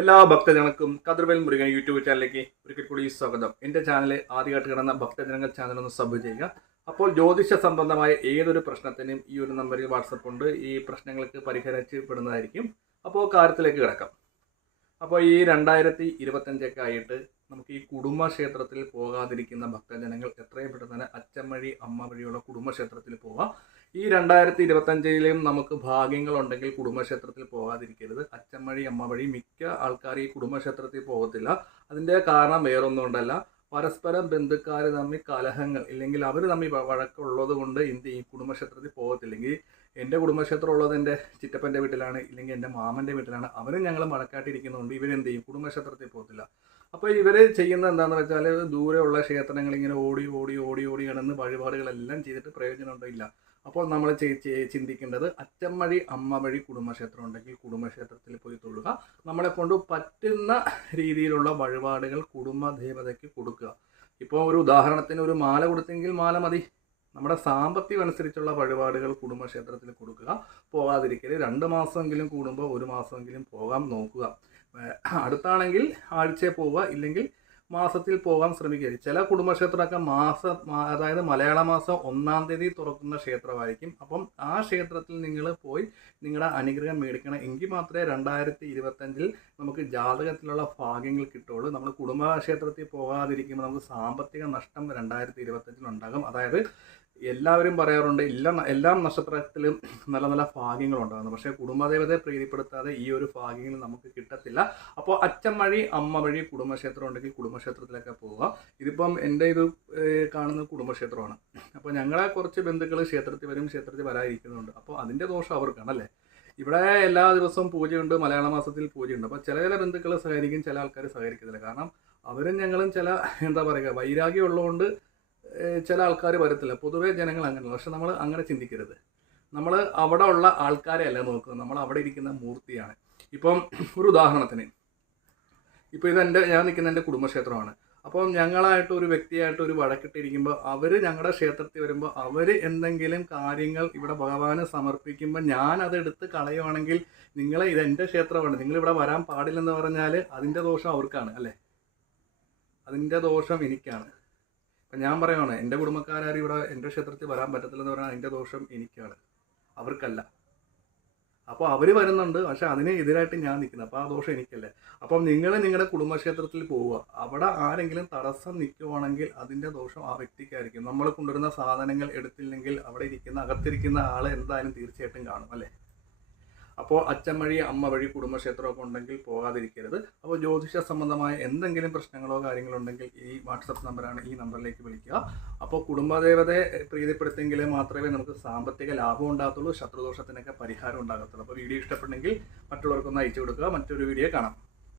എല്ലാ ഭക്തജനങ്ങൾക്കും കതിർവേൽ മുരുകൻ യൂട്യൂബ് ചാനലിലേക്ക് ഒരിക്കൽ കൂടി സ്വാഗതം. എൻ്റെ ചാനൽ ആദ്യമായിട്ട് കിടന്ന ഭക്തജനങ്ങൾ ചാനൽ ഒന്ന് സബ് ചെയ്യുക. അപ്പോൾ ജ്യോതിഷ സംബന്ധമായ ഏതൊരു പ്രശ്നത്തിനും ഈ ഒരു നമ്പറിൽ വാട്സപ്പ് ഉണ്ട്. ഈ പ്രശ്നങ്ങൾക്ക് പരിഹരിക്കപ്പെടുന്നതായിരിക്കും. അപ്പോൾ കാര്യത്തിലേക്ക് കിടക്കാം. അപ്പോൾ ഈ 2025 ആയിട്ട് നമുക്ക് ഈ കുടുംബക്ഷേത്രത്തിൽ പോകാതിരിക്കുന്ന ഭക്തജനങ്ങൾ എത്രയും പെട്ടെന്ന് തന്നെ അച്ഛൻ വഴി അമ്മ വഴിയുള്ള കുടുംബക്ഷേത്രത്തിൽ പോവാം. ഈ 2025 നമുക്ക് ഭാഗ്യങ്ങളുണ്ടെങ്കിൽ കുടുംബക്ഷേത്രത്തിൽ പോകാതിരിക്കരുത്. അച്ഛൻ വഴി അമ്മ വഴി മിക്ക ആൾക്കാർ ഈ കുടുംബക്ഷേത്രത്തിൽ പോകത്തില്ല. അതിൻ്റെ കാരണം വേറൊന്നും കൊണ്ടല്ല, പരസ്പരം ബന്ധുക്കാർ തമ്മിൽ കലഹങ്ങൾ ഇല്ലെങ്കിൽ അവർ തമ്മിൽ വഴക്കുള്ളത് കൊണ്ട് ഈ കുടുംബക്ഷേത്രത്തിൽ പോകത്തില്ലെങ്കിൽ എൻ്റെ കുടുംബക്ഷേത്രം ഉള്ളത് എൻ്റെ ചിറ്റപ്പൻ്റെ വീട്ടിലാണ്, ഇല്ലെങ്കിൽ എൻ്റെ മാമൻ്റെ വീട്ടിലാണ്. അവരും ഞങ്ങൾ മഴക്കാട്ടിരിക്കുന്നതുകൊണ്ട് ഇവരെന്ത് ചെയ്യും, കുടുംബക്ഷേത്രത്തിൽ പോകത്തില്ല. അപ്പോൾ ഇവർ ചെയ്യുന്നത് എന്താണെന്ന് വെച്ചാൽ ദൂരെയുള്ള ക്ഷേത്രങ്ങൾ ഇങ്ങനെ ഓടി ഓടി ഓടി ഓടി കിടന്ന് വഴിപാടുകളെല്ലാം ചെയ്തിട്ട് പ്രയോജനമുണ്ടോ ഇല്ല. അപ്പോൾ നമ്മൾ ചിന്തിക്കേണ്ടത് അച്ഛൻ വഴി അമ്മ വഴി കുടുംബക്ഷേത്രം ഉണ്ടെങ്കിൽ കുടുംബക്ഷേത്രത്തിൽ പോയി തൊഴുക. നമ്മളെ കൊണ്ട് പറ്റുന്ന രീതിയിലുള്ള വഴിപാടുകൾ കുടുംബദേവതയ്ക്ക് കൊടുക്കുക. ഇപ്പോൾ ഒരു ഉദാഹരണത്തിന് ഒരു മാല കൊടുത്തെങ്കിൽ മാല മതി. നമ്മുടെ സാമ്പത്തികം അനുസരിച്ചുള്ള വഴിപാടുകൾ കുടുംബക്ഷേത്രത്തിൽ കൊടുക്കുക. പോകാതിരിക്കൽ 2 മാസമെങ്കിലും കൂടുമ്പോൾ 1 മാസമെങ്കിലും പോകാൻ നോക്കുക. അടുത്താണെങ്കിൽ ആഴ്ചയിൽ പോവുക, ഇല്ലെങ്കിൽ മാസത്തിൽ പോകാൻ ശ്രമിക്കരുത്. ചില കുടുംബക്ഷേത്രമൊക്കെ അതായത് മലയാള മാസം 1-ാം തീയതി തുറക്കുന്ന ക്ഷേത്രമായിരിക്കും. അപ്പം ആ ക്ഷേത്രത്തിൽ നിങ്ങൾ പോയി നിങ്ങളുടെ അനുഗ്രഹം മേടിക്കണം. എങ്കിൽ മാത്രമേ 2025 നമുക്ക് ജാതകത്തിലുള്ള ഭാഗ്യങ്ങൾ കിട്ടുള്ളൂ. നമ്മൾ കുടുംബക്ഷേത്രത്തിൽ പോകാതിരിക്കുമ്പോൾ നമുക്ക് സാമ്പത്തിക നഷ്ടം 2025 ഉണ്ടാകും. അതായത് എല്ലാവരും പറയാറുണ്ട് എല്ലാ നക്ഷത്രത്തിലും നല്ല നല്ല ഭാഗ്യങ്ങൾ ഉണ്ടാകുന്നു, പക്ഷേ കുടുംബദേവതയെ പ്രീതിപ്പെടുത്താതെ ഈ ഒരു ഭാഗ്യങ്ങൾ നമുക്ക് കിട്ടത്തില്ല. അപ്പോൾ അച്ഛൻ വഴി അമ്മ വഴി കുടുംബക്ഷേത്രം ഉണ്ടെങ്കിൽ കുടുംബക്ഷേത്രത്തിലൊക്കെ പോവുക. ഇതിപ്പം എൻ്റെ ഇത് കാണുന്ന കുടുംബക്ഷേത്രമാണ്. അപ്പോൾ ഞങ്ങളെ കുറച്ച് ബന്ധുക്കൾ ക്ഷേത്രത്തിൽ വരും, ക്ഷേത്രത്തിൽ വരാതിരിക്കുന്നുണ്ട്. അപ്പോൾ അതിൻ്റെ ദോഷം അവർക്കാണല്ലേ. ഇവിടെ എല്ലാ ദിവസവും പൂജയുണ്ട്, മലയാള മാസത്തിൽ പൂജയുണ്ട്. അപ്പോൾ ചില ബന്ധുക്കൾ സഹകരിക്കും, ചില ആൾക്കാർ സഹകരിക്കത്തില്ല. കാരണം അവരും ഞങ്ങളും ചില വൈരാഗ്യം ഉള്ളതുകൊണ്ട് ചില ആൾക്കാർ വരത്തില്ല. പൊതുവേ ജനങ്ങൾ അങ്ങനെയല്ല. പക്ഷെ നമ്മൾ അങ്ങനെ ചിന്തിക്കരുത്. നമ്മൾ അവിടെ ഉള്ള ആൾക്കാരെ അല്ല നോക്കുന്നത്, നമ്മൾ അവിടെ ഇരിക്കുന്ന മൂർത്തിയാണ്. ഇപ്പം ഒരു ഉദാഹരണത്തിന്, ഇപ്പോൾ ഞാൻ നിൽക്കുന്ന എൻ്റെ കുടുംബക്ഷേത്രമാണ്. അപ്പം ഞങ്ങളായിട്ട് ഒരു വ്യക്തിയായിട്ട് ഒരു വഴക്കിട്ടിരിക്കുമ്പോൾ അവർ ഞങ്ങളുടെ ക്ഷേത്രത്തിൽ വരുമ്പോൾ അവർ എന്തെങ്കിലും കാര്യങ്ങൾ ഇവിടെ ഭഗവാന് സമർപ്പിക്കുമ്പോൾ ഞാൻ അതെടുത്ത് കളയുവാണെങ്കിൽ ഇതെൻ്റെ ക്ഷേത്രമാണ്, നിങ്ങളിവിടെ വരാൻ പാടില്ലെന്ന് പറഞ്ഞാൽ അതിൻ്റെ ദോഷം അവർക്കാണ് അല്ലേ, അതിൻ്റെ ദോഷം എനിക്കാണ്. അപ്പം ഞാൻ പറയുവാണ്, എൻ്റെ കുടുംബക്കാരും ഇവിടെ എൻ്റെ ക്ഷേത്രത്തിൽ വരാൻ പറ്റത്തില്ലെന്ന് പറഞ്ഞാൽ അതിൻ്റെ ദോഷം എനിക്കാണ്, അവർക്കല്ല. അപ്പോൾ അവർ വരുന്നുണ്ട്, പക്ഷെ അതിന് എതിരായിട്ട് ഞാൻ നിൽക്കുന്നത്. അപ്പോൾ ആ ദോഷം എനിക്കല്ലേ. അപ്പം നിങ്ങളുടെ കുടുംബക്ഷേത്രത്തിൽ പോവുക. അവിടെ ആരെങ്കിലും തടസ്സം നിൽക്കുവാണെങ്കിൽ അതിൻ്റെ ദോഷം ആ വ്യക്തിക്കായിരിക്കും. നമ്മൾ കൊണ്ടുവരുന്ന സാധനങ്ങൾ എടുത്തില്ലെങ്കിൽ അവിടെ അകത്തിരിക്കുന്ന ആൾ എന്തായാലും തീർച്ചയായിട്ടും കാണും അല്ലേ. അപ്പോൾ അച്ഛൻ വഴി അമ്മ വഴി കുടുംബക്ഷേത്രമൊക്കെ ഉണ്ടെങ്കിൽ പോകാതിരിക്കരുത്. അപ്പോൾ ജ്യോതിഷ സംബന്ധമായ എന്തെങ്കിലും പ്രശ്നങ്ങളോ കാര്യങ്ങളോ ഉണ്ടെങ്കിൽ ഈ വാട്സപ്പ് നമ്പറാണ്, ഈ നമ്പറിലേക്ക് വിളിക്കുക. അപ്പോൾ കുടുംബദേവതയെ പ്രീതിപ്പെടുത്തെങ്കിൽ മാത്രമേ നമുക്ക് സാമ്പത്തിക ലാഭം ഉണ്ടാകത്തുള്ളൂ, ശത്രുദോഷത്തിനൊക്കെ പരിഹാരം ഉണ്ടാകത്തുള്ളൂ. അപ്പോൾ വീഡിയോ ഇഷ്ടപ്പെട്ടെങ്കിൽ മറ്റുള്ളവർക്കൊന്ന് അയച്ചു കൊടുക്കുക. മറ്റൊരു വീഡിയോ കാണാം.